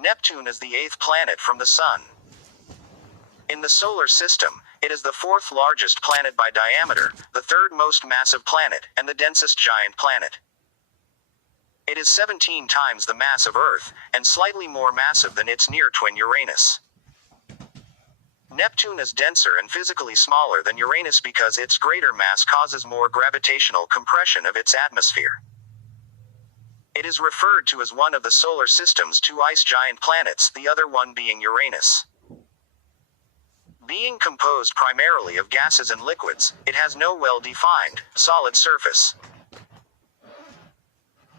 Neptune is the eighth planet from the Sun. In the solar system, it is the fourth largest planet by diameter, the third most massive planet, and the densest giant planet. It is 17 times the mass of Earth, and slightly more massive than its near twin Uranus. Neptune is denser and physically smaller than Uranus because its greater mass causes more gravitational compression of its atmosphere. It is referred to as one of the solar system's two ice giant planets, the other one being Uranus. Being composed primarily of gases and liquids, it has no well-defined, solid surface.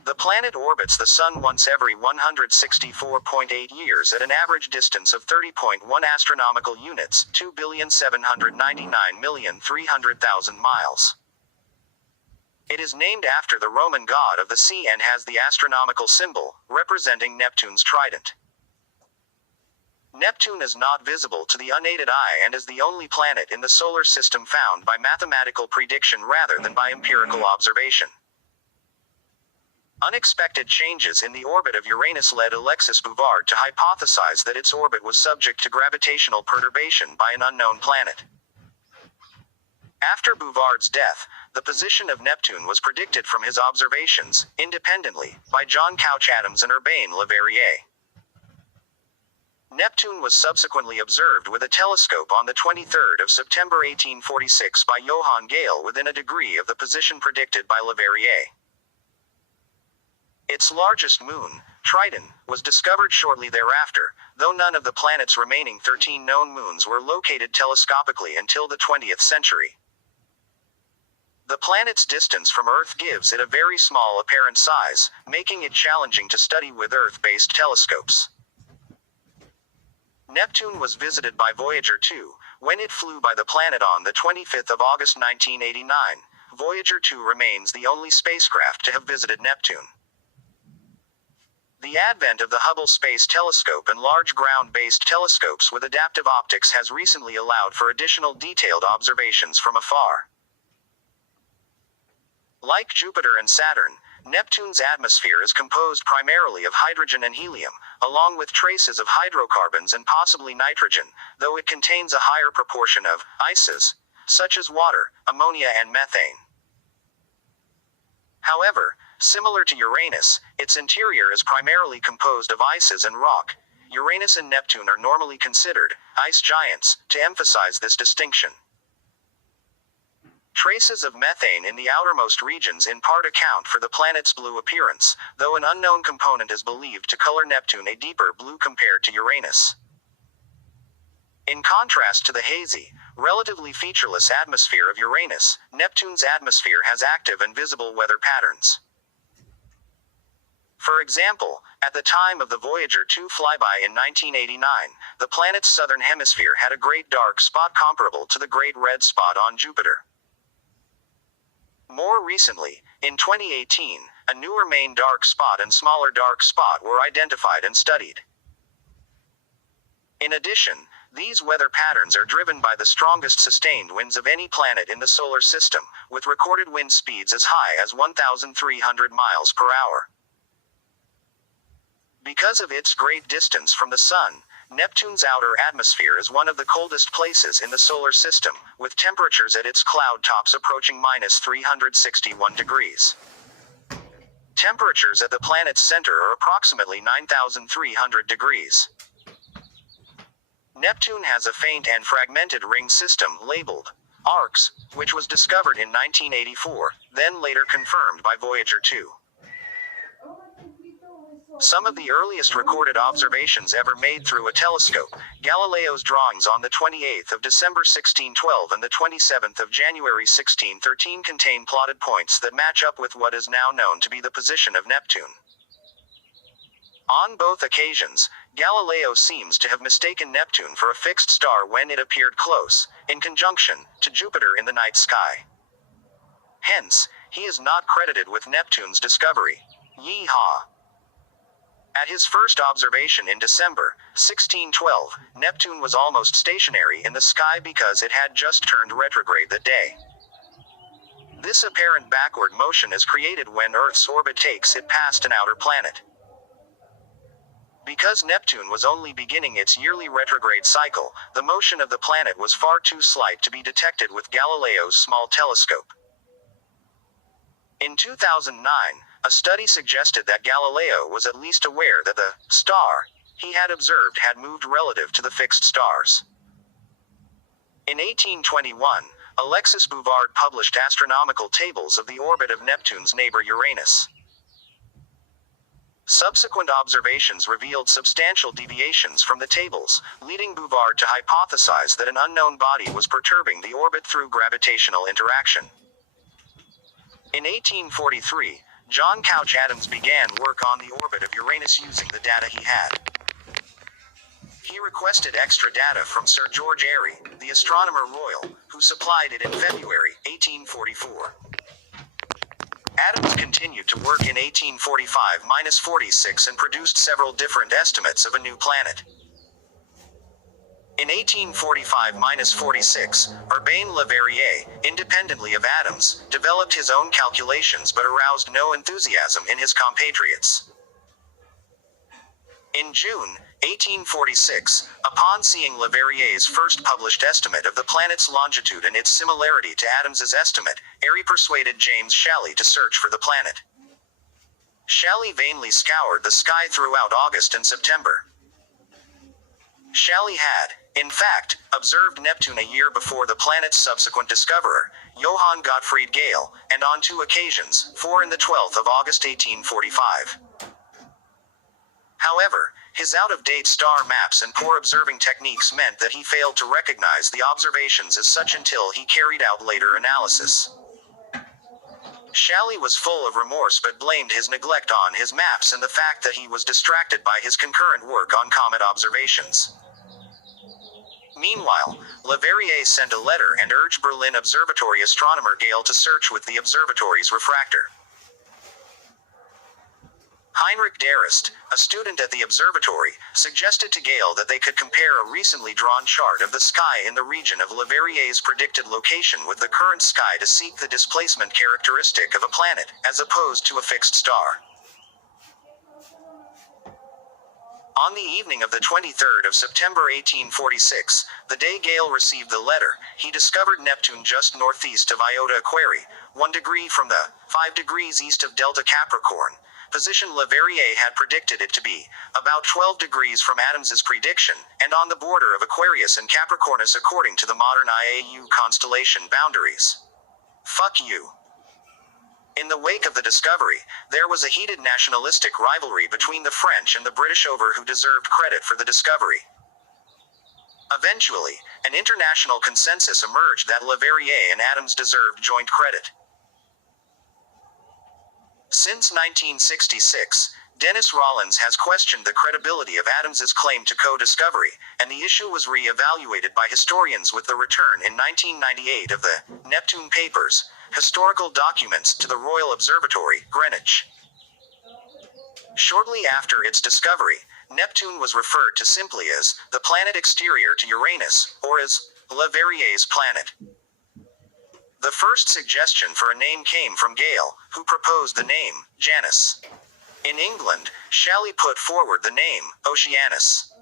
The planet orbits the Sun once every 164.8 years at an average distance of 30.1 astronomical units, 2,799,300,000 miles. It is named after the Roman god of the sea and has the astronomical symbol, representing Neptune's trident. Neptune is not visible to the unaided eye and is the only planet in the solar system found by mathematical prediction rather than by empirical observation. Unexpected changes in the orbit of Uranus led Alexis Bouvard to hypothesize that its orbit was subject to gravitational perturbation by an unknown planet. After Bouvard's death, the position of Neptune was predicted from his observations, independently, by John Couch-Adams and Urbain Le Verrier. Neptune was subsequently observed with a telescope on the 23rd of September 1846 by Johann Galle within a degree of the position predicted by Le Verrier. Its largest moon, Triton, was discovered shortly thereafter, though none of the planet's remaining 13 known moons were located telescopically until the 20th century. The planet's distance from Earth gives it a very small apparent size, making it challenging to study with Earth-based telescopes. Neptune was visited by Voyager 2, when it flew by the planet on the 25th of August 1989. Voyager 2 remains the only spacecraft to have visited Neptune. The advent of the Hubble Space Telescope and large ground-based telescopes with adaptive optics has recently allowed for additional detailed observations from afar. Like Jupiter and Saturn, Neptune's atmosphere is composed primarily of hydrogen and helium, along with traces of hydrocarbons and possibly nitrogen, though it contains a higher proportion of ices, such as water, ammonia and methane. However, similar to Uranus, its interior is primarily composed of ices and rock. Uranus and Neptune are normally considered ice giants, to emphasize this distinction. Traces of methane in the outermost regions in part account for the planet's blue appearance, though an unknown component is believed to color Neptune a deeper blue compared to Uranus. In contrast to the hazy, relatively featureless atmosphere of Uranus, Neptune's atmosphere has active and visible weather patterns. For example, at the time of the Voyager 2 flyby in 1989, the planet's southern hemisphere had a great dark spot comparable to the Great Red Spot on Jupiter. More recently, in 2018, a newer main dark spot and smaller dark spot were identified and studied. In addition, these weather patterns are driven by the strongest sustained winds of any planet in the solar system, with recorded wind speeds as high as 1,300 miles per hour. Because of its great distance from the Sun, Neptune's outer atmosphere is one of the coldest places in the solar system, with temperatures at its cloud tops approaching -361 degrees. Temperatures at the planet's center are approximately 9,300 degrees. Neptune has a faint and fragmented ring system labeled arcs, which was discovered in 1984, then later confirmed by Voyager 2. Some of the earliest recorded observations ever made through a telescope, Galileo's drawings on the 28th of December 1612 and the 27th of January 1613 contain plotted points that match up with what is now known to be the position of Neptune. On both occasions, Galileo seems to have mistaken Neptune for a fixed star when it appeared close, in conjunction, to Jupiter in the night sky. Hence, he is not credited with Neptune's discovery. Yee-haw. At his first observation in December 1612, Neptune was almost stationary in the sky because it had just turned retrograde that day. This apparent backward motion is created when Earth's orbit takes it past an outer planet. Because Neptune was only beginning its yearly retrograde cycle, the motion of the planet was far too slight to be detected with Galileo's small telescope. In 2009, a study suggested that Galileo was at least aware that the star he had observed had moved relative to the fixed stars. In 1821, Alexis Bouvard published astronomical tables of the orbit of Neptune's neighbor Uranus. Subsequent observations revealed substantial deviations from the tables, leading Bouvard to hypothesize that an unknown body was perturbing the orbit through gravitational interaction. In 1843, John Couch Adams began work on the orbit of Uranus using the data he had. He requested extra data from Sir George Airy, the Astronomer Royal, who supplied it in February 1844. Adams continued to work in 1845-46 and produced several different estimates of a new planet. In 1845-46, Urbain Le Verrier, independently of Adams, developed his own calculations but aroused no enthusiasm in his compatriots. In June 1846, upon seeing Le Verrier's first published estimate of the planet's longitude and its similarity to Adams's estimate, Airy persuaded James Shalley to search for the planet. Shalley vainly scoured the sky throughout August and September. Shalley had, in fact, observed Neptune a year before the planet's subsequent discoverer, Johann Gottfried Galle, and on two occasions, 4 and the 12th of August 1845. However, his out-of-date star maps and poor observing techniques meant that he failed to recognize the observations as such until he carried out later analysis. Shalley was full of remorse but blamed his neglect on his maps and the fact that he was distracted by his concurrent work on comet observations. Meanwhile, Le Verrier sent a letter and urged Berlin Observatory astronomer Galle to search with the observatory's refractor. Heinrich Darist, a student at the observatory, suggested to Galle that they could compare a recently drawn chart of the sky in the region of Le Verrier's predicted location with the current sky to seek the displacement characteristic of a planet, as opposed to a fixed star. On the evening of the 23rd of September 1846, the day Galle received the letter, he discovered Neptune just northeast of Iota Aquarii, 1 degree from the 5 degrees east of Delta Capricorn, position Le Verrier had predicted it to be, about 12 degrees from Adams's prediction, and on the border of Aquarius and Capricornus according to the modern IAU constellation boundaries. Fuck you. In the wake of the discovery, there was a heated nationalistic rivalry between the French and the British over who deserved credit for the discovery. Eventually, an international consensus emerged that Le Verrier and Adams deserved joint credit. Since 1966, Dennis Rollins has questioned the credibility of Adams's claim to co-discovery, and the issue was re-evaluated by historians with the return in 1998 of the Neptune Papers, historical documents to the Royal Observatory, Greenwich. Shortly after its discovery, Neptune was referred to simply as the planet exterior to Uranus, or as Le Verrier's planet. The first suggestion for a name came from Galle, who proposed the name Janus. In England, Shalley put forward the name Oceanus.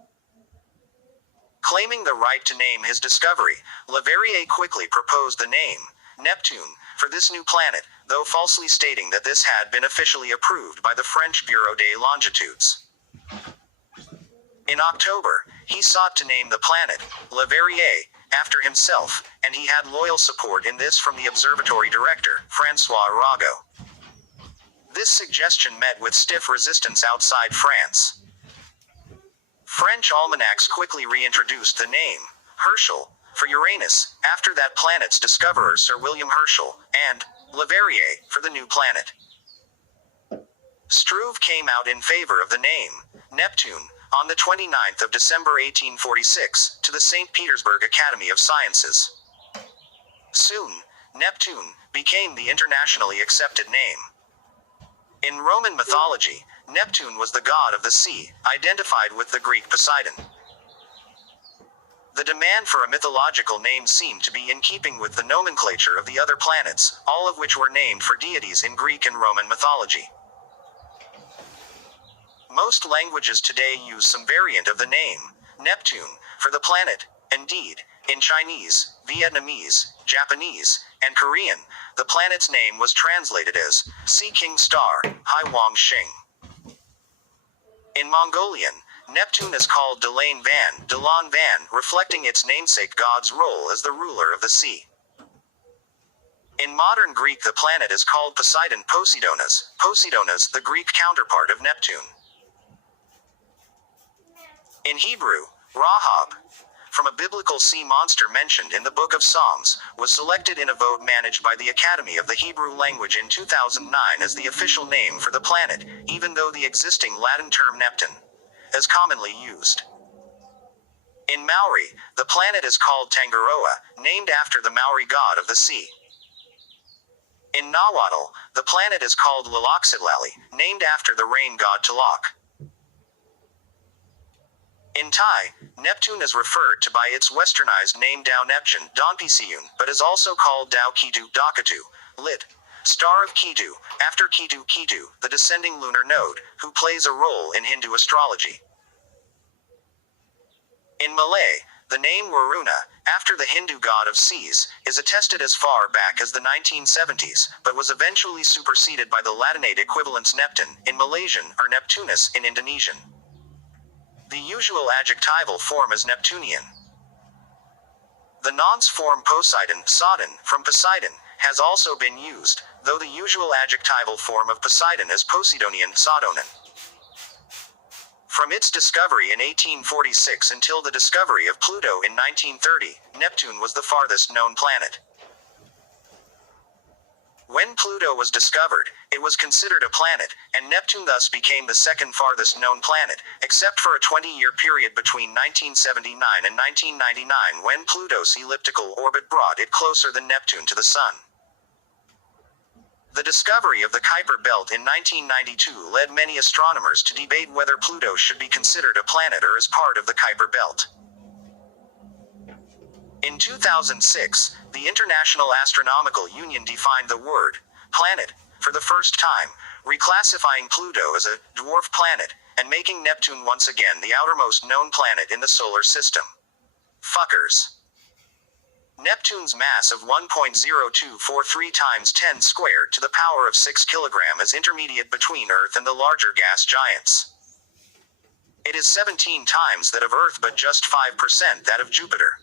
Claiming the right to name his discovery, Le Verrier quickly proposed the name Neptune for this new planet, though falsely stating that this had been officially approved by the French Bureau des Longitudes. In October, he sought to name the planet Le Verrier after himself, and he had loyal support in this from the observatory director, François Arago. This suggestion met with stiff resistance outside France. French almanacs quickly reintroduced the name Herschel for Uranus, after that planet's discoverer Sir William Herschel, and Le Verrier for the new planet. Struve came out in favor of the name Neptune on the 29th of December 1846 to the St. Petersburg Academy of Sciences. Soon, Neptune became the internationally accepted name. In Roman mythology, Neptune was the god of the sea, identified with the Greek Poseidon. The demand for a mythological name seemed to be in keeping with the nomenclature of the other planets, all of which were named for deities in Greek and Roman mythology. Most languages today use some variant of the name, Neptune, for the planet. Indeed, in Chinese, Vietnamese, Japanese, and Korean, the planet's name was translated as Sea King Star, Hai Wang Xing. In Mongolian, Neptune is called Dalan Van, reflecting its namesake god's role as the ruler of the sea. In modern Greek, the planet is called Poseidon, Poseidonas, the Greek counterpart of Neptune. In Hebrew, Rahab, from a biblical sea monster mentioned in the Book of Psalms, was selected in a vote managed by the Academy of the Hebrew Language in 2009 as the official name for the planet, even though the existing Latin term Neptune is commonly used. In Maori, the planet is called Tangaroa, named after the Maori god of the sea. In Nahuatl, the planet is called Lalaxitlali, named after the rain god Tlaloc. In Thai, Neptune is referred to by its westernized name Dao Neptune, Donpisiyun, but is also called Dao Kitu, Dakatu, lit. Star of Kitu, after Kitu, the descending lunar node, who plays a role in Hindu astrology. In Malay, the name Waruna, after the Hindu god of seas, is attested as far back as the 1970s, but was eventually superseded by the Latinate equivalents Neptun in Malaysian or Neptunus in Indonesian. The usual adjectival form is Neptunian. The nonce form Poseidon, Sodon, from Poseidon, has also been used, though the usual adjectival form of Poseidon is Poseidonian, Sodonan. From its discovery in 1846 until the discovery of Pluto in 1930, Neptune was the farthest known planet. When Pluto was discovered, it was considered a planet, and Neptune thus became the second farthest known planet, except for a 20-year period between 1979 and 1999 when Pluto's elliptical orbit brought it closer than Neptune to the Sun. The discovery of the Kuiper belt in 1992 led many astronomers to debate whether Pluto should be considered a planet or as part of the Kuiper belt. In 2006, the International Astronomical Union defined the word planet for the first time, reclassifying Pluto as a dwarf planet and making Neptune once again the outermost known planet in the solar system. Fuckers. Neptune's mass of 1.0243 times 10 squared to the power of 6 kg is intermediate between Earth and the larger gas giants. It is 17 times that of Earth but just 5% that of Jupiter.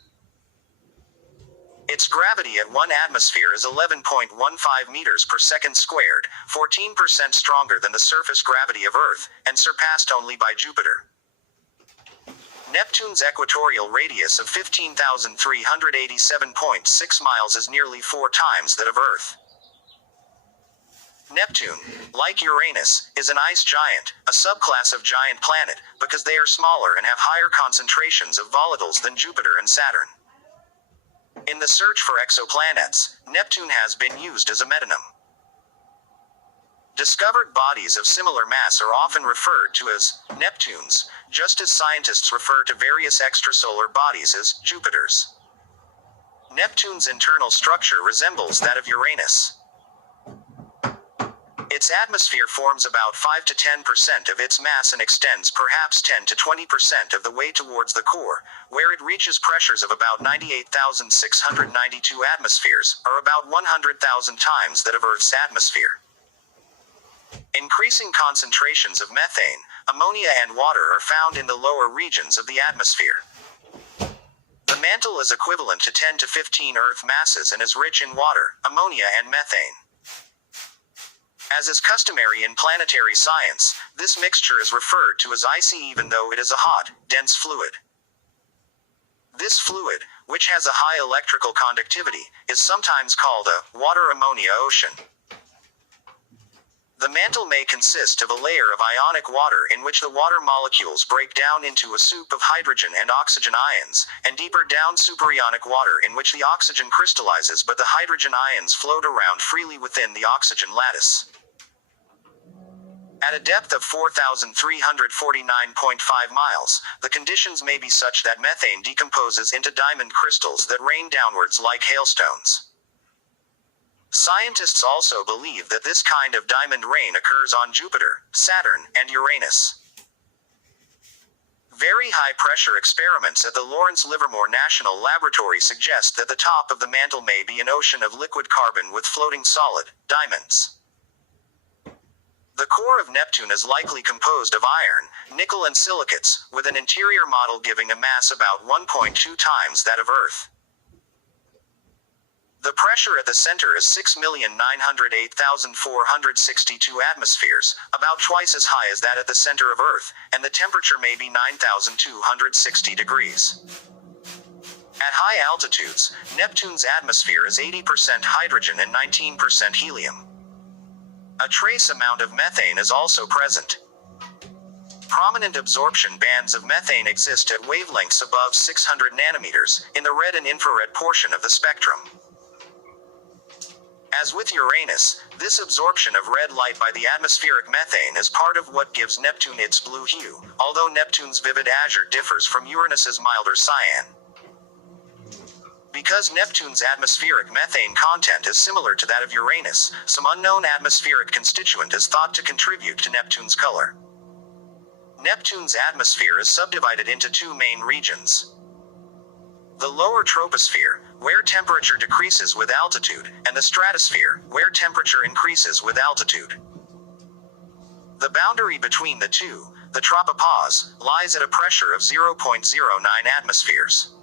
Its gravity at 1 atmosphere is 11.15 meters per second squared, 14% stronger than the surface gravity of Earth, and surpassed only by Jupiter. Neptune's equatorial radius of 15,387.6 miles is nearly 4 times that of Earth. Neptune, like Uranus, is an ice giant, a subclass of giant planet, because they are smaller and have higher concentrations of volatiles than Jupiter and Saturn. In the search for exoplanets, Neptune has been used as a metonym. Discovered bodies of similar mass are often referred to as Neptunes, just as scientists refer to various extrasolar bodies as Jupiters. Neptune's internal structure resembles that of Uranus. Its atmosphere forms about 5 to 10% of its mass and extends perhaps 10 to 20% of the way towards the core, where it reaches pressures of about 98,692 atmospheres, or about 100,000 times that of Earth's atmosphere. Increasing concentrations of methane, ammonia and water are found in the lower regions of the atmosphere. The mantle is equivalent to 10 to 15 Earth masses and is rich in water, ammonia and methane. As is customary in planetary science, this mixture is referred to as icy even though it is a hot, dense fluid. This fluid, which has a high electrical conductivity, is sometimes called a water-ammonia ocean. The mantle may consist of a layer of ionic water in which the water molecules break down into a soup of hydrogen and oxygen ions, and deeper down superionic water in which the oxygen crystallizes but the hydrogen ions float around freely within the oxygen lattice. At a depth of 4,349.5 miles, the conditions may be such that methane decomposes into diamond crystals that rain downwards like hailstones. Scientists also believe that this kind of diamond rain occurs on Jupiter, Saturn, and Uranus. Very high-pressure experiments at the Lawrence Livermore National Laboratory suggest that the top of the mantle may be an ocean of liquid carbon with floating solid, diamonds. The core of Neptune is likely composed of iron, nickel and silicates, with an interior model giving a mass about 1.2 times that of Earth. The pressure at the center is 6,908,462 atmospheres, about twice as high as that at the center of Earth, and the temperature may be 9,260 degrees. At high altitudes, Neptune's atmosphere is 80% hydrogen and 19% helium. A trace amount of methane is also present. Prominent absorption bands of methane exist at wavelengths above 600 nanometers, in the red and infrared portion of the spectrum. As with Uranus, this absorption of red light by the atmospheric methane is part of what gives Neptune its blue hue, although Neptune's vivid azure differs from Uranus's milder cyan. Because Neptune's atmospheric methane content is similar to that of Uranus, some unknown atmospheric constituent is thought to contribute to Neptune's color. Neptune's atmosphere is subdivided into two main regions. The lower troposphere, where temperature decreases with altitude, and the stratosphere, where temperature increases with altitude. The boundary between the two, the tropopause, lies at a pressure of 0.09 atmospheres.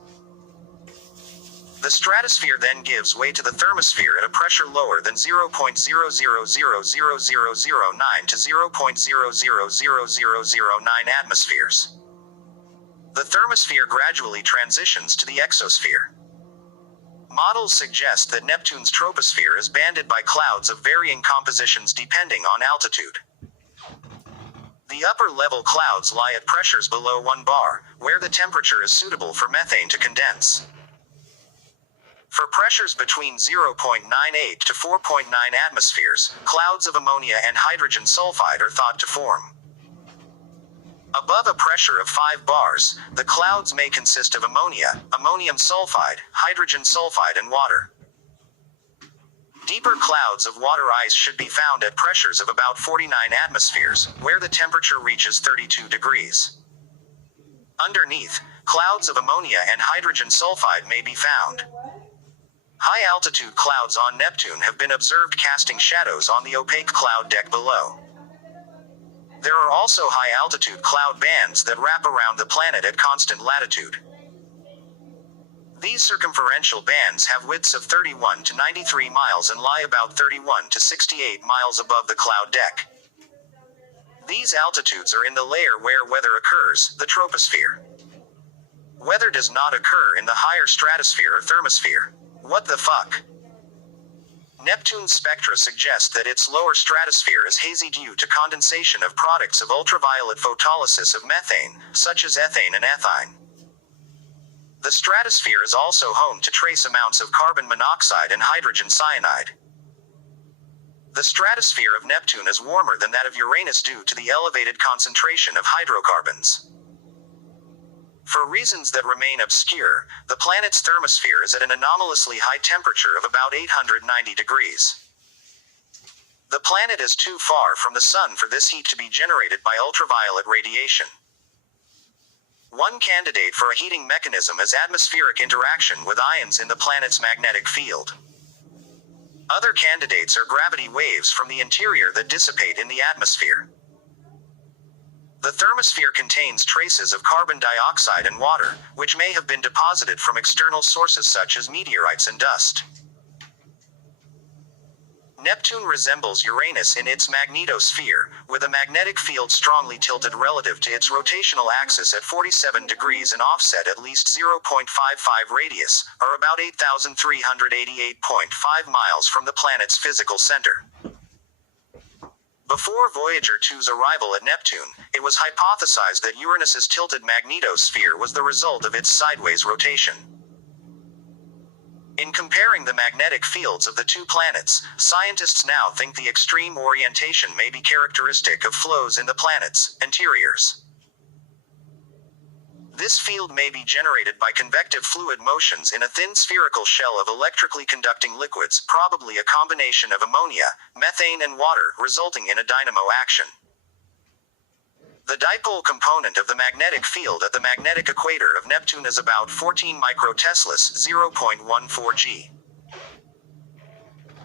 The stratosphere then gives way to the thermosphere at a pressure lower than 0.00000009 to 0.000009 atmospheres. The thermosphere gradually transitions to the exosphere. Models suggest that Neptune's troposphere is banded by clouds of varying compositions depending on altitude. The upper-level clouds lie at pressures below 1 bar, where the temperature is suitable for methane to condense. For pressures between 0.98 to 4.9 atmospheres, clouds of ammonia and hydrogen sulfide are thought to form. Above a pressure of 5 bars, the clouds may consist of ammonia, ammonium sulfide, hydrogen sulfide and water. Deeper clouds of water ice should be found at pressures of about 49 atmospheres, where the temperature reaches 32 degrees. Underneath, clouds of ammonia and hydrogen sulfide may be found. High-altitude clouds on Neptune have been observed casting shadows on the opaque cloud deck below. There are also high-altitude cloud bands that wrap around the planet at constant latitude. These circumferential bands have widths of 31 to 93 miles and lie about 31 to 68 miles above the cloud deck. These altitudes are in the layer where weather occurs, the troposphere. Weather does not occur in the higher stratosphere or thermosphere. What the fuck? Neptune's spectra suggest that its lower stratosphere is hazy due to condensation of products of ultraviolet photolysis of methane, such as ethane and ethine. The stratosphere is also home to trace amounts of carbon monoxide and hydrogen cyanide. The stratosphere of Neptune is warmer than that of Uranus due to the elevated concentration of hydrocarbons. For reasons that remain obscure, the planet's thermosphere is at an anomalously high temperature of about 890 degrees. The planet is too far from the Sun for this heat to be generated by ultraviolet radiation. One candidate for a heating mechanism is atmospheric interaction with ions in the planet's magnetic field. Other candidates are gravity waves from the interior that dissipate in the atmosphere. The thermosphere contains traces of carbon dioxide and water, which may have been deposited from external sources such as meteorites and dust. Neptune resembles Uranus in its magnetosphere, with a magnetic field strongly tilted relative to its rotational axis at 47 degrees and offset at least 0.55 radius, or about 8,388.5 miles from the planet's physical center. Before Voyager 2's arrival at Neptune, it was hypothesized that Uranus's tilted magnetosphere was the result of its sideways rotation. In comparing the magnetic fields of the two planets, scientists now think the extreme orientation may be characteristic of flows in the planet's interiors. This field may be generated by convective fluid motions in a thin spherical shell of electrically conducting liquids, probably a combination of ammonia, methane and water, resulting in a dynamo action. The dipole component of the magnetic field at the magnetic equator of Neptune is about 14 microteslas, 0.14 G.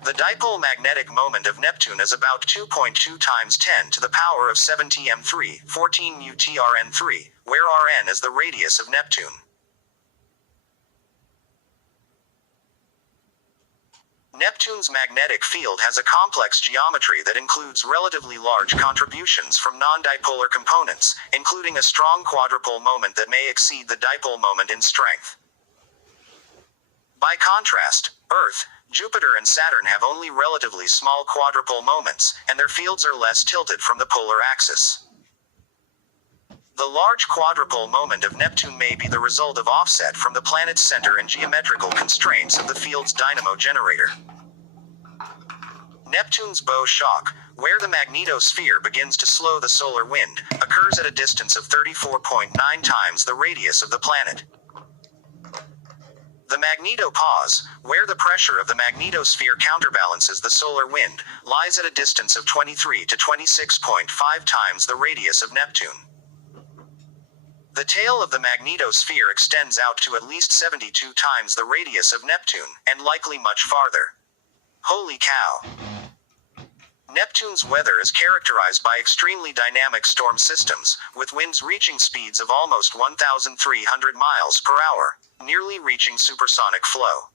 The dipole magnetic moment of Neptune is about 2.2 times 10 to the power of 7 Tm3, 14 μTRN3, where Rn is the radius of Neptune. Neptune's magnetic field has a complex geometry that includes relatively large contributions from non-dipolar components, including a strong quadrupole moment that may exceed the dipole moment in strength. By contrast, Earth, Jupiter and Saturn have only relatively small quadrupole moments, and their fields are less tilted from the polar axis. The large quadrupole moment of Neptune may be the result of offset from the planet's center and geometrical constraints of the field's dynamo generator. Neptune's bow shock, where the magnetosphere begins to slow the solar wind, occurs at a distance of 34.9 times the radius of the planet. The magnetopause, where the pressure of the magnetosphere counterbalances the solar wind, lies at a distance of 23 to 26.5 times the radius of Neptune. The tail of the magnetosphere extends out to at least 72 times the radius of Neptune, and likely much farther. Holy cow! Neptune's weather is characterized by extremely dynamic storm systems, with winds reaching speeds of almost 1,300 miles per hour, nearly reaching supersonic flow.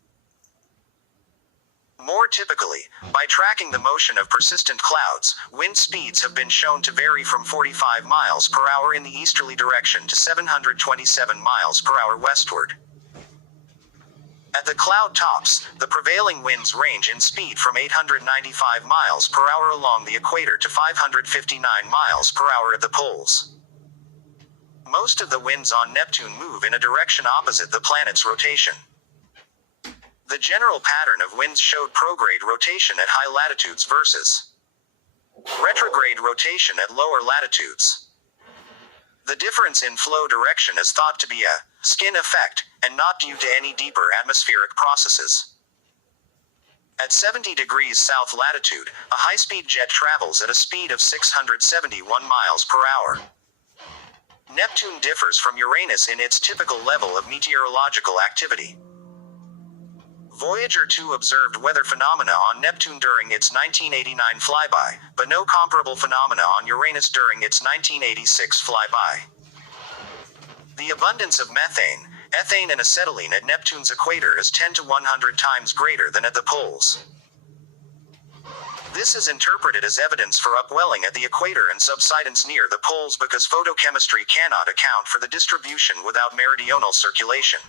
More typically, by tracking the motion of persistent clouds, wind speeds have been shown to vary from 45 miles per hour in the easterly direction to 727 miles per hour westward. At the cloud tops, the prevailing winds range in speed from 895 miles per hour along the equator to 559 miles per hour at the poles. Most of the winds on Neptune move in a direction opposite the planet's rotation. The general pattern of winds showed prograde rotation at high latitudes versus retrograde rotation at lower latitudes. The difference in flow direction is thought to be a skin effect, and not due to any deeper atmospheric processes. At 70 degrees south latitude, a high-speed jet travels at a speed of 671 miles per hour. Neptune differs from Uranus in its typical level of meteorological activity. Voyager 2 observed weather phenomena on Neptune during its 1989 flyby, but no comparable phenomena on Uranus during its 1986 flyby. The abundance of methane, ethane and acetylene at Neptune's equator is 10 to 100 times greater than at the poles. This is interpreted as evidence for upwelling at the equator and subsidence near the poles because photochemistry cannot account for the distribution without meridional circulation.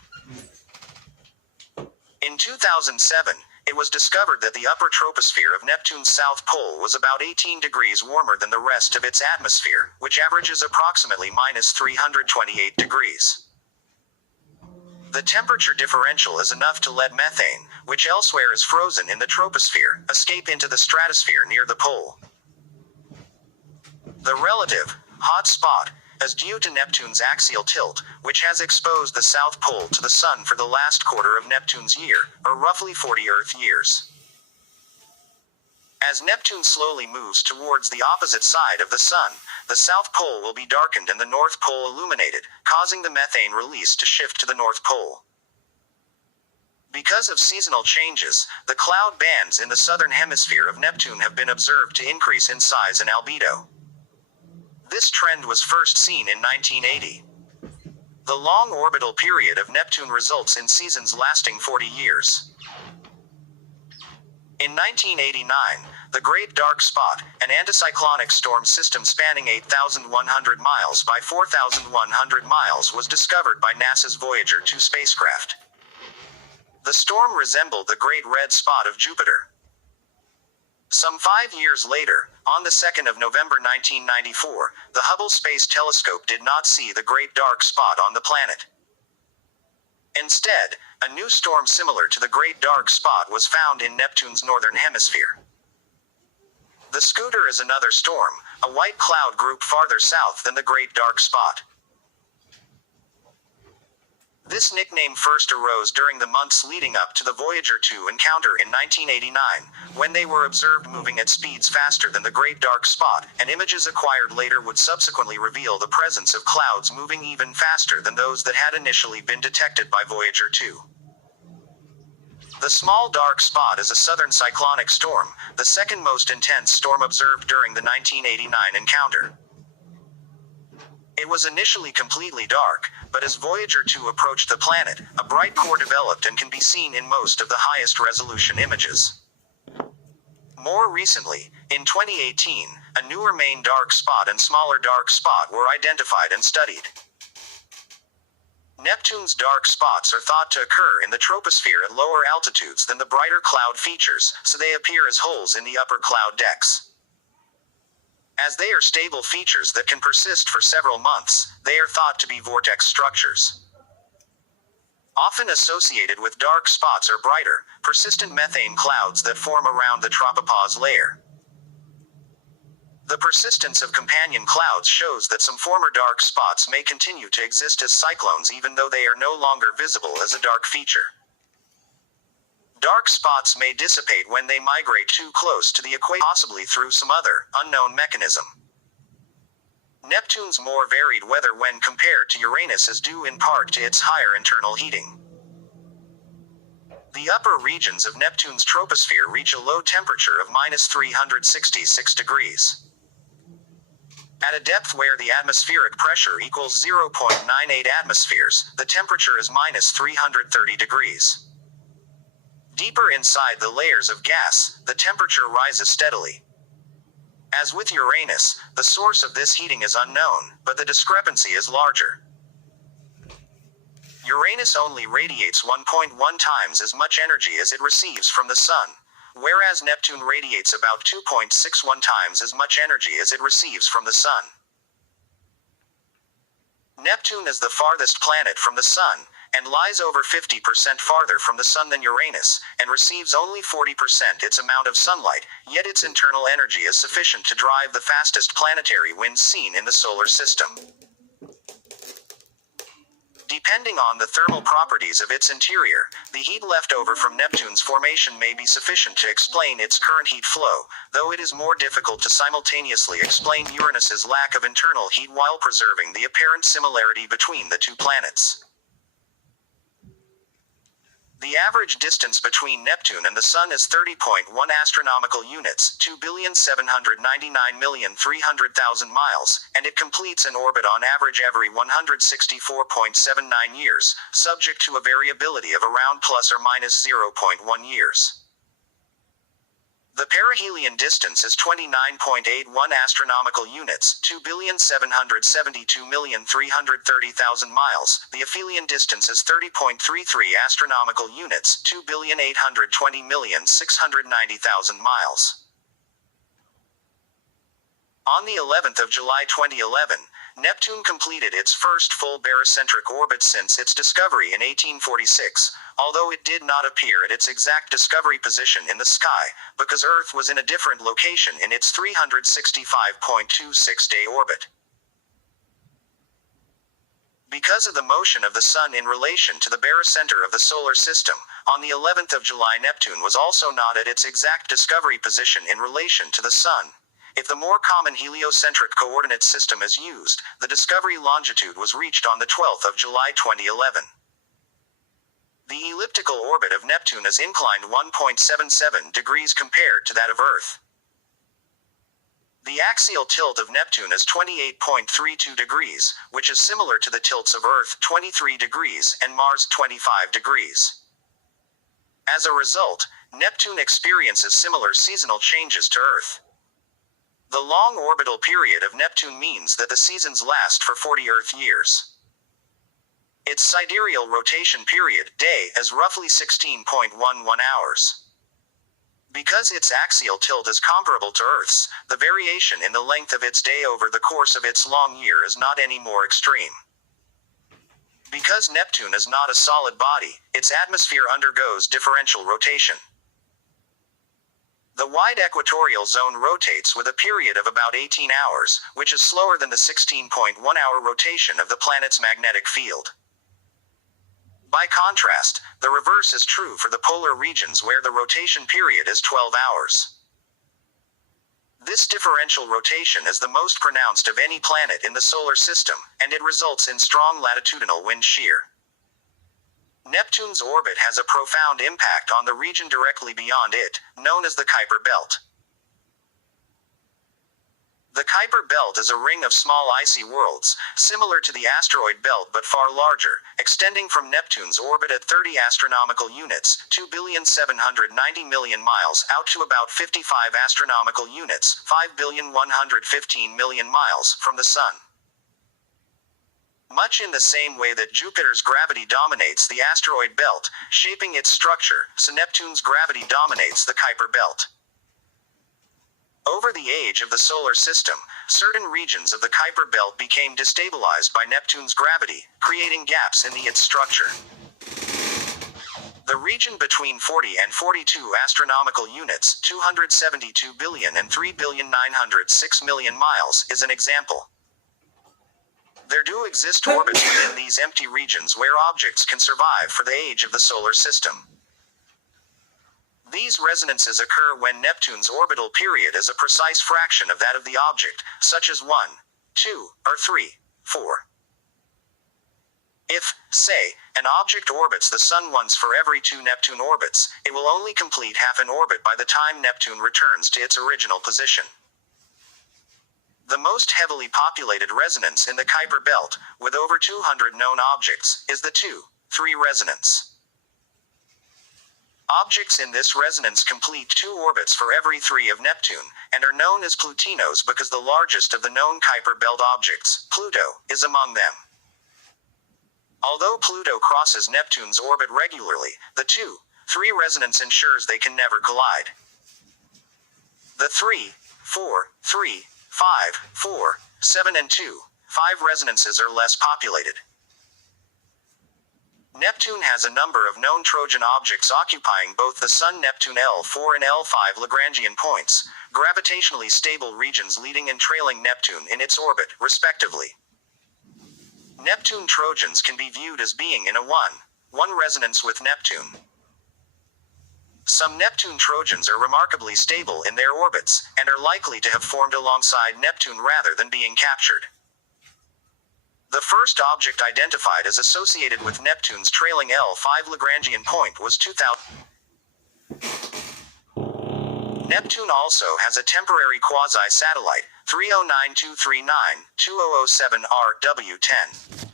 In 2007, it was discovered that the upper troposphere of Neptune's south pole was about 18 degrees warmer than the rest of its atmosphere, which averages approximately minus 328 degrees. The temperature differential is enough to let methane, which elsewhere is frozen in the troposphere, escape into the stratosphere near the pole. The relative hot spot is due to Neptune's axial tilt, which has exposed the South Pole to the Sun for the last quarter of Neptune's year, or roughly 40 Earth years. As Neptune slowly moves towards the opposite side of the Sun, the South Pole will be darkened and the North Pole illuminated, causing the methane release to shift to the North Pole. Because of seasonal changes, the cloud bands in the southern hemisphere of Neptune have been observed to increase in size and albedo. This trend was first seen in 1980. The long orbital period of Neptune results in seasons lasting 40 years. In 1989, the Great Dark Spot, an anticyclonic storm system spanning 8,100 miles by 4,100 miles, was discovered by NASA's Voyager 2 spacecraft. The storm resembled the Great Red Spot of Jupiter. Some 5 years later, on the 2nd of November 1994, the Hubble Space Telescope did not see the Great Dark Spot on the planet. Instead, a new storm similar to the Great Dark Spot was found in Neptune's northern hemisphere. The Scooter is another storm, a white cloud group farther south than the Great Dark Spot. This nickname first arose during the months leading up to the Voyager 2 encounter in 1989, when they were observed moving at speeds faster than the Great Dark Spot, and images acquired later would subsequently reveal the presence of clouds moving even faster than those that had initially been detected by Voyager 2. The Small Dark Spot is a southern cyclonic storm, the second most intense storm observed during the 1989 encounter. It was initially completely dark, but as Voyager 2 approached the planet, a bright core developed and can be seen in most of the highest resolution images. More recently, in 2018, a newer main dark spot and smaller dark spot were identified and studied. Neptune's dark spots are thought to occur in the troposphere at lower altitudes than the brighter cloud features, so they appear as holes in the upper cloud decks. As they are stable features that can persist for several months, they are thought to be vortex structures. Often associated with dark spots are brighter, persistent methane clouds that form around the tropopause layer. The persistence of companion clouds shows that some former dark spots may continue to exist as cyclones even though they are no longer visible as a dark feature. Dark spots may dissipate when they migrate too close to the equator, possibly through some other, unknown mechanism. Neptune's more varied weather when compared to Uranus is due in part to its higher internal heating. The upper regions of Neptune's troposphere reach a low temperature of -366 degrees. At a depth where the atmospheric pressure equals 0.98 atmospheres, the temperature is -330 degrees. Deeper inside the layers of gas, the temperature rises steadily. As with Uranus, the source of this heating is unknown, but the discrepancy is larger. Uranus only radiates 1.1 times as much energy as it receives from the Sun, whereas Neptune radiates about 2.61 times as much energy as it receives from the Sun. Neptune is the farthest planet from the Sun, and lies over 50% farther from the Sun than Uranus, and receives only 40% its amount of sunlight, yet its internal energy is sufficient to drive the fastest planetary winds seen in the solar system. Depending on the thermal properties of its interior, the heat left over from Neptune's formation may be sufficient to explain its current heat flow, though it is more difficult to simultaneously explain Uranus's lack of internal heat while preserving the apparent similarity between the two planets. The average distance between Neptune and the Sun is 30.1 astronomical units, 2,799,300,000 miles, and it completes an orbit on average every 164.79 years, subject to a variability of around plus or minus 0.1 years. The perihelion distance is 29.81 astronomical units, 2,772,330,000 miles. The aphelion distance is 30.33 astronomical units, 2,820,690,000 miles. On the 11th of July 2011, Neptune completed its first full barycentric orbit since its discovery in 1846, although it did not appear at its exact discovery position in the sky, because Earth was in a different location in its 365.26-day orbit. Because of the motion of the Sun in relation to the barycenter of the solar system, on the 11th of July Neptune was also not at its exact discovery position in relation to the Sun. If the more common heliocentric coordinate system is used, the discovery longitude was reached on the 12th of July 2011. The elliptical orbit of Neptune is inclined 1.77 degrees compared to that of Earth. The axial tilt of Neptune is 28.32 degrees, which is similar to the tilts of Earth 23 degrees and Mars 25 degrees. As a result, Neptune experiences similar seasonal changes to Earth. The long orbital period of Neptune means that the seasons last for 40 Earth years. Its sidereal rotation period, day, is roughly 16.11 hours. Because its axial tilt is comparable to Earth's, the variation in the length of its day over the course of its long year is not any more extreme. Because Neptune is not a solid body, its atmosphere undergoes differential rotation. The wide equatorial zone rotates with a period of about 18 hours, which is slower than the 16.1-hour rotation of the planet's magnetic field. By contrast, the reverse is true for the polar regions where the rotation period is 12 hours. This differential rotation is the most pronounced of any planet in the solar system, and it results in strong latitudinal wind shear. Neptune's orbit has a profound impact on the region directly beyond it, known as the Kuiper Belt. The Kuiper Belt is a ring of small icy worlds, similar to the asteroid belt but far larger, extending from Neptune's orbit at 30 astronomical units, 2,790,000,000 miles, out to about 55 astronomical units, 5,115,000,000 miles, from the Sun. Much in the same way that Jupiter's gravity dominates the asteroid belt, shaping its structure, so Neptune's gravity dominates the Kuiper Belt. Over the age of the solar system, certain regions of the Kuiper Belt became destabilized by Neptune's gravity, creating gaps in its structure. The region between 40 and 42 astronomical units, 272 billion and 3,906,000,000 miles, is an example. There do exist orbits within these empty regions where objects can survive for the age of the solar system. These resonances occur when Neptune's orbital period is a precise fraction of that of the object, such as 1, 2, or 3, 4. If, say, an object orbits the Sun once for every 2 Neptune orbits, it will only complete half an orbit by the time Neptune returns to its original position. The most heavily populated resonance in the Kuiper Belt, with over 200 known objects, is the 2-3 resonance. Objects in this resonance complete 2 orbits for every 3 of Neptune, and are known as Plutinos because the largest of the known Kuiper Belt objects, Pluto, is among them. Although Pluto crosses Neptune's orbit regularly, the 2-3 resonance ensures they can never collide. The 3-4-3, 5-4, 7 and 2-5 resonances are less populated. Neptune has a number of known Trojan objects occupying both the Sun-Neptune L4 and L5 Lagrangian points, gravitationally stable regions leading and trailing Neptune in its orbit, respectively. Neptune Trojans can be viewed as being in a 1-1 resonance with Neptune. Some Neptune Trojans are remarkably stable in their orbits, and are likely to have formed alongside Neptune rather than being captured. The first object identified as associated with Neptune's trailing L5 Lagrangian point was 2000. Neptune also has a temporary quasi-satellite, 309239-2007 RW10.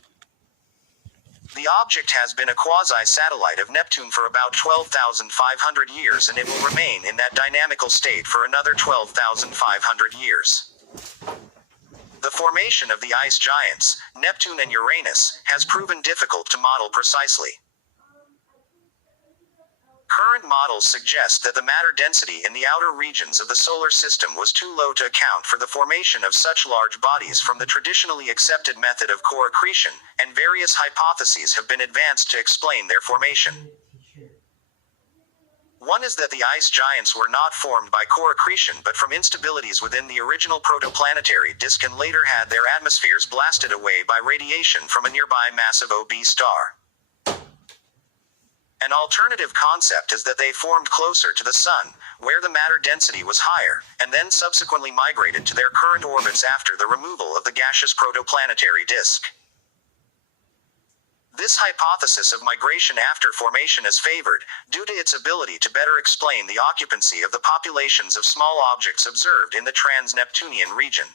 The object has been a quasi-satellite of Neptune for about 12,500 years, and it will remain in that dynamical state for another 12,500 years. The formation of the ice giants, Neptune and Uranus, has proven difficult to model precisely. Current models suggest that the matter density in the outer regions of the solar system was too low to account for the formation of such large bodies from the traditionally accepted method of core accretion, and various hypotheses have been advanced to explain their formation. One is that the ice giants were not formed by core accretion but from instabilities within the original protoplanetary disk and later had their atmospheres blasted away by radiation from a nearby massive OB star. An alternative concept is that they formed closer to the Sun, where the matter density was higher, and then subsequently migrated to their current orbits after the removal of the gaseous protoplanetary disk. This hypothesis of migration after formation is favored, due to its ability to better explain the occupancy of the populations of small objects observed in the trans-Neptunian region.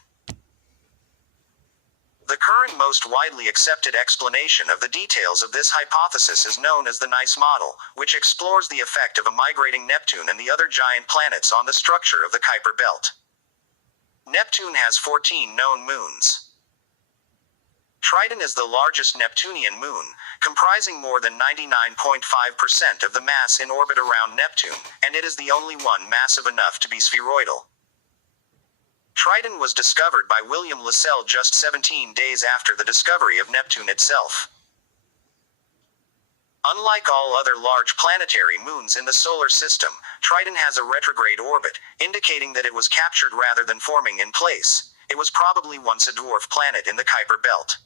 The current most widely accepted explanation of the details of this hypothesis is known as the NICE model, which explores the effect of a migrating Neptune and the other giant planets on the structure of the Kuiper Belt. Neptune has 14 known moons. Triton is the largest Neptunian moon, comprising more than 99.5% of the mass in orbit around Neptune, and it is the only one massive enough to be spheroidal. Triton was discovered by William Lassell just 17 days after the discovery of Neptune itself. Unlike all other large planetary moons in the solar system, Triton has a retrograde orbit, indicating that it was captured rather than forming in place. It was probably once a dwarf planet in the Kuiper Belt.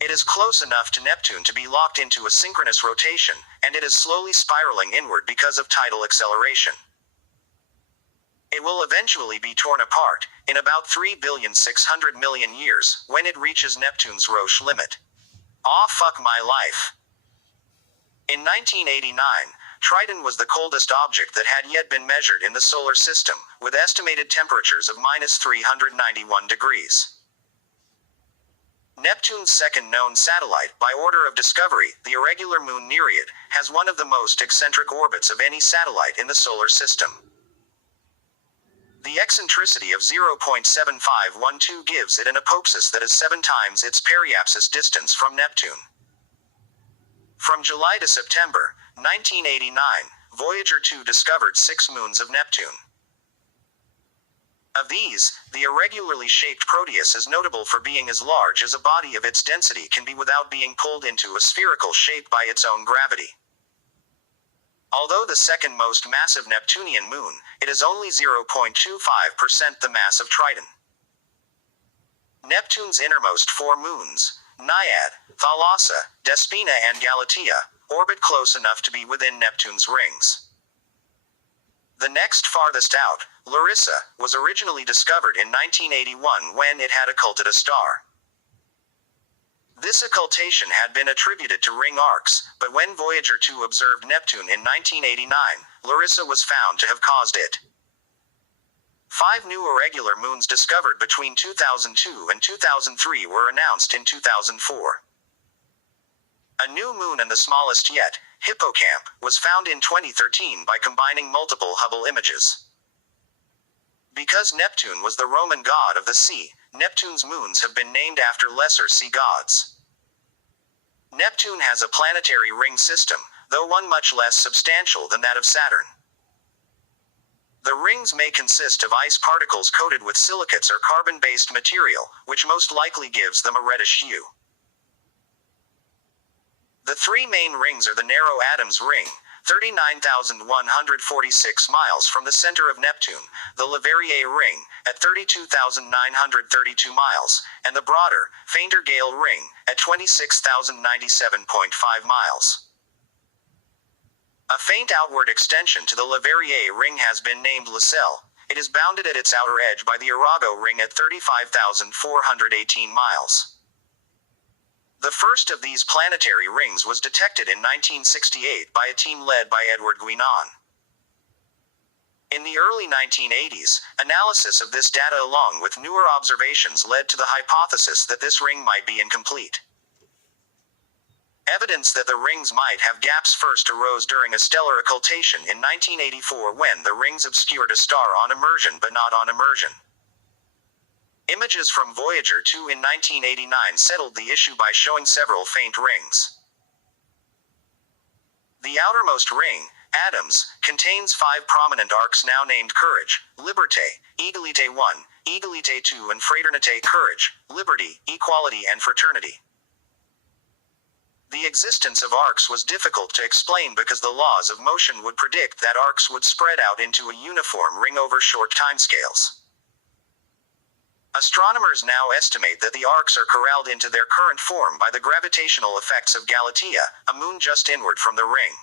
It is close enough to Neptune to be locked into a synchronous rotation, and it is slowly spiraling inward because of tidal acceleration. It will eventually be torn apart, in about 3,600,000,000 years, when it reaches Neptune's Roche limit. Aw fuck my life. In 1989, Triton was the coldest object that had yet been measured in the solar system, with estimated temperatures of -391 degrees. Neptune's second known satellite, by order of discovery, the irregular moon Nereid, has one of the most eccentric orbits of any satellite in the solar system. The eccentricity of 0.7512 gives it an apopsis that is 7 times its periapsis distance from Neptune. From July to September 1989, Voyager 2 discovered 6 moons of Neptune. Of these, the irregularly shaped Proteus is notable for being as large as a body of its density can be without being pulled into a spherical shape by its own gravity. Although the second most massive Neptunian moon, it is only 0.25% the mass of Triton. Neptune's innermost 4 moons, Naiad, Thalassa, Despina and Galatea, orbit close enough to be within Neptune's rings. The next farthest out, Larissa, was originally discovered in 1981 when it had occulted a star. This occultation had been attributed to ring arcs, but when Voyager 2 observed Neptune in 1989, Larissa was found to have caused it. 5 new irregular moons discovered between 2002 and 2003 were announced in 2004. A new moon and the smallest yet, Hippocamp, was found in 2013 by combining multiple Hubble images. Because Neptune was the Roman god of the sea, Neptune's moons have been named after lesser sea gods. Neptune has a planetary ring system, though one much less substantial than that of Saturn. The rings may consist of ice particles coated with silicates or carbon-based material, which most likely gives them a reddish hue. The 3 main rings are the narrow Adam's ring, 39,146 miles from the center of Neptune, the Leverrier ring, at 32,932 miles, and the broader, fainter Gale ring, at 26,097.5 miles. A faint outward extension to the Leverrier ring has been named Lassell. It is bounded at its outer edge by the Arago ring at 35,418 miles. The first of these planetary rings was detected in 1968 by a team led by Edward Guinan. In the early 1980s, analysis of this data along with newer observations led to the hypothesis that this ring might be incomplete. Evidence that the rings might have gaps first arose during a stellar occultation in 1984 when the rings obscured a star on immersion but not on immersion. Images from Voyager 2 in 1989 settled the issue by showing several faint rings. The outermost ring, Adams, contains 5 prominent arcs now named Courage, Liberté, Egalite 1, Egalite 2 and Fraternité. Courage, Liberty, Equality and Fraternity. The existence of arcs was difficult to explain because the laws of motion would predict that arcs would spread out into a uniform ring over short timescales. Astronomers now estimate that the arcs are corralled into their current form by the gravitational effects of Galatea, a moon just inward from the ring.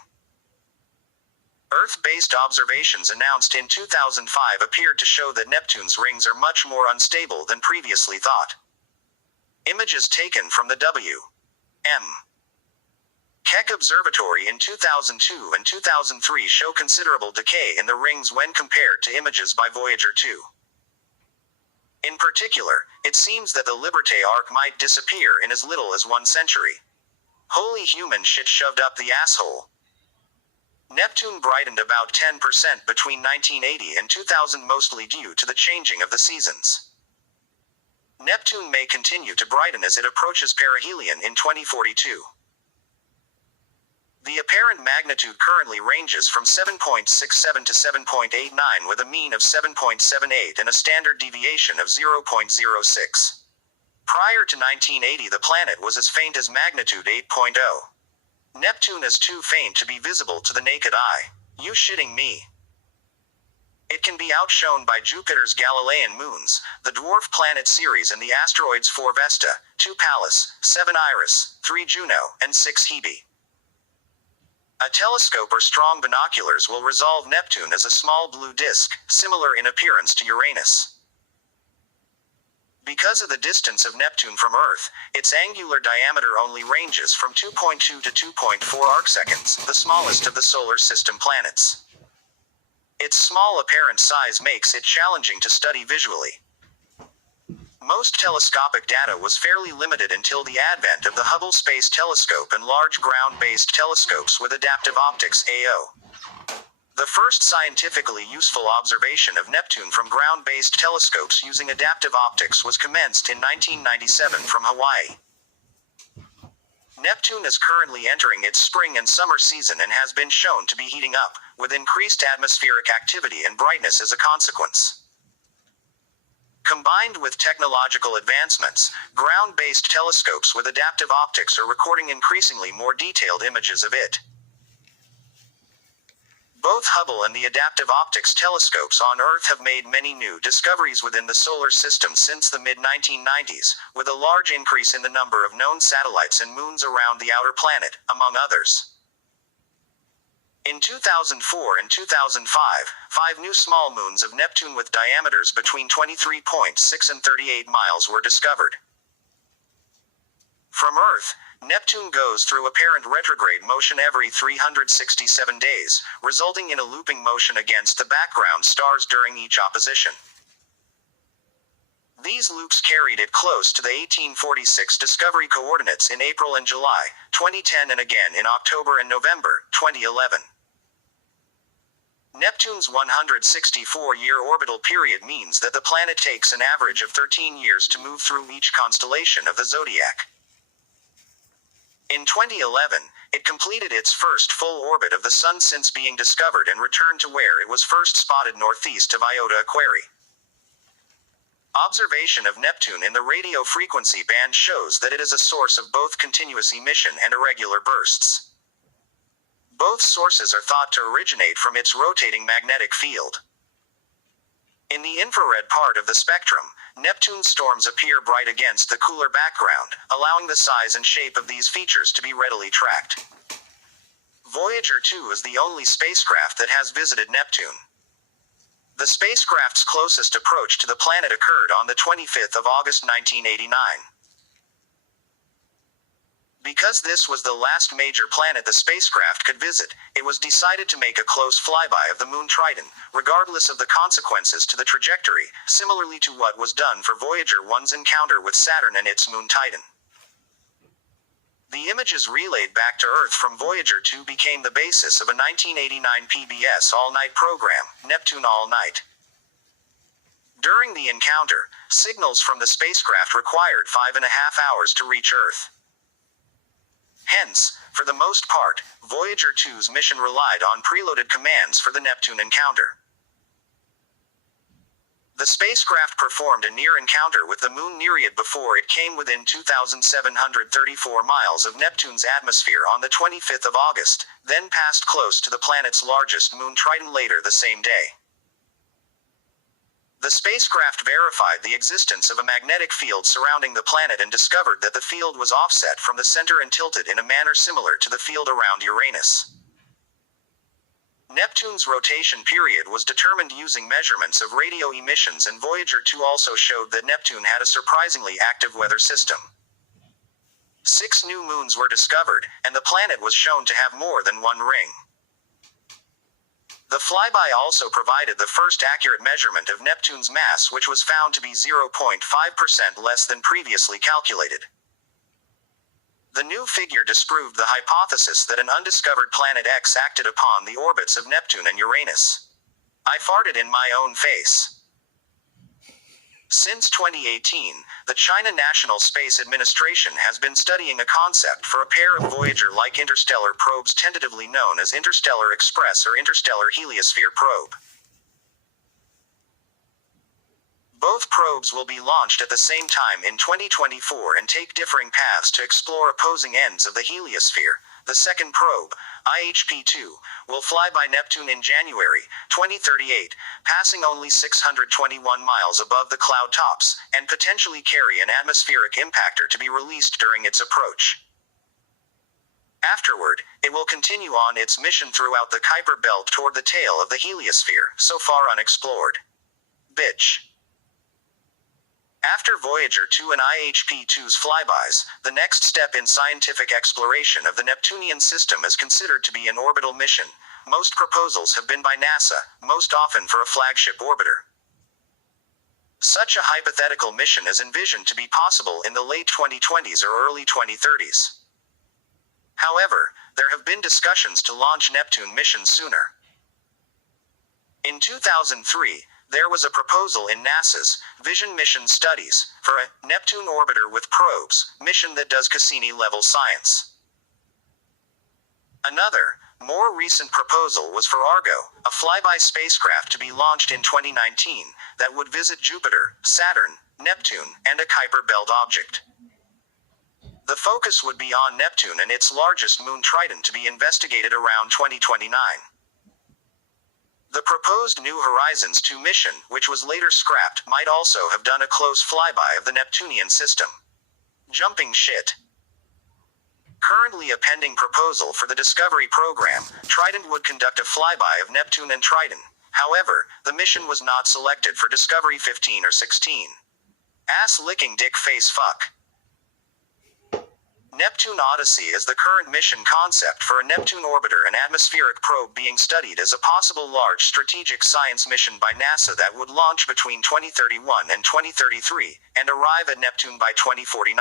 Earth-based observations announced in 2005 appeared to show that Neptune's rings are much more unstable than previously thought. Images taken from the W.M. Keck Observatory in 2002 and 2003 show considerable decay in the rings when compared to images by Voyager 2. In particular, it seems that the Liberté arc might disappear in as little as 1 century. Holy human shit shoved up the asshole. Neptune brightened about 10% between 1980 and 2000, mostly due to the changing of the seasons. Neptune may continue to brighten as it approaches perihelion in 2042. The apparent magnitude currently ranges from 7.67 to 7.89 with a mean of 7.78 and a standard deviation of 0.06. Prior to 1980 the planet was as faint as magnitude 8.0. Neptune is too faint to be visible to the naked eye. You shitting me? It can be outshone by Jupiter's Galilean moons, the dwarf planet Ceres, and the asteroids 4 Vesta, 2 Pallas, 7 Iris, 3 Juno, and 6 Hebe. A telescope or strong binoculars will resolve Neptune as a small blue disk, similar in appearance to Uranus. Because of the distance of Neptune from Earth, its angular diameter only ranges from 2.2 to 2.4 arcseconds, the smallest of the solar system planets. Its small apparent size makes it challenging to study visually. Most telescopic data was fairly limited until the advent of the Hubble Space Telescope and large ground-based telescopes with adaptive optics (AO). The first scientifically useful observation of Neptune from ground-based telescopes using adaptive optics was commenced in 1997 from Hawaii. Neptune is currently entering its spring and summer season and has been shown to be heating up, with increased atmospheric activity and brightness as a consequence. Combined with technological advancements, ground-based telescopes with adaptive optics are recording increasingly more detailed images of it. Both Hubble and the adaptive optics telescopes on Earth have made many new discoveries within the solar system since the mid-1990s, with a large increase in the number of known satellites and moons around the outer planet, among others. In 2004 and 2005, 5 new small moons of Neptune with diameters between 23.6 and 38 miles were discovered. From Earth, Neptune goes through apparent retrograde motion every 367 days, resulting in a looping motion against the background stars during each opposition. These loops carried it close to the 1846 discovery coordinates in April and July 2010 and again in October and November 2011. Neptune's 164-year orbital period means that the planet takes an average of 13 years to move through each constellation of the zodiac. In 2011, it completed its first full orbit of the Sun since being discovered and returned to where it was first spotted northeast of Iota Aquarii. Observation of Neptune in the radio frequency band shows that it is a source of both continuous emission and irregular bursts. Both sources are thought to originate from its rotating magnetic field. In the infrared part of the spectrum, Neptune's storms appear bright against the cooler background, allowing the size and shape of these features to be readily tracked. Voyager 2 is the only spacecraft that has visited Neptune. The spacecraft's closest approach to the planet occurred on the 25th of August 1989. Because this was the last major planet the spacecraft could visit, it was decided to make a close flyby of the moon Triton, regardless of the consequences to the trajectory, similarly to what was done for Voyager 1's encounter with Saturn and its moon Titan. The images relayed back to Earth from Voyager 2 became the basis of a 1989 PBS all-night program, Neptune All Night. During the encounter, signals from the spacecraft required 5.5 hours to reach Earth. Hence, for the most part, Voyager 2's mission relied on preloaded commands for the Neptune encounter. The spacecraft performed a near encounter with the moon Nereid before it came within 2,734 miles of Neptune's atmosphere on the 25th of August, then passed close to the planet's largest moon Triton later the same day. The spacecraft verified the existence of a magnetic field surrounding the planet and discovered that the field was offset from the center and tilted in a manner similar to the field around Uranus. Neptune's rotation period was determined using measurements of radio emissions, and Voyager 2 also showed that Neptune had a surprisingly active weather system. 6 new moons were discovered, and the planet was shown to have more than one ring. The flyby also provided the first accurate measurement of Neptune's mass, which was found to be 0.5% less than previously calculated. The new figure disproved the hypothesis that an undiscovered planet X acted upon the orbits of Neptune and Uranus. I farted in my own face. Since 2018, the China National Space Administration has been studying a concept for a pair of Voyager-like interstellar probes tentatively known as Interstellar Express or Interstellar Heliosphere Probe. Both probes will be launched at the same time in 2024 and take differing paths to explore opposing ends of the heliosphere, The second probe, IHP-2, will fly by Neptune in January 2038, passing only 621 miles above the cloud tops, and potentially carry an atmospheric impactor to be released during its approach. Afterward, it will continue on its mission throughout the Kuiper belt toward the tail of the heliosphere, so far unexplored. Bitch. After Voyager 2 and IHP-2's flybys, the next step in scientific exploration of the Neptunian system is considered to be an orbital mission. Most proposals have been by NASA, most often for a flagship orbiter. Such a hypothetical mission is envisioned to be possible in the late 2020s or early 2030s. However, there have been discussions to launch Neptune missions sooner. In 2003, there was a proposal in NASA's Vision Mission Studies for a Neptune orbiter with probes mission that does Cassini-level science. Another, more recent proposal was for Argo, a flyby spacecraft to be launched in 2019 that would visit Jupiter, Saturn, Neptune, and a Kuiper belt object. The focus would be on Neptune and its largest moon Triton to be investigated around 2029. The proposed New Horizons 2 mission, which was later scrapped, might also have done a close flyby of the Neptunian system. Jumping shit. Currently a pending proposal for the Discovery program, Triton would conduct a flyby of Neptune and Triton. However, the mission was not selected for Discovery 15 or 16. Ass-licking dick face fuck. Neptune Odyssey is the current mission concept for a Neptune orbiter and atmospheric probe being studied as a possible large strategic science mission by NASA that would launch between 2031 and 2033, and arrive at Neptune by 2049.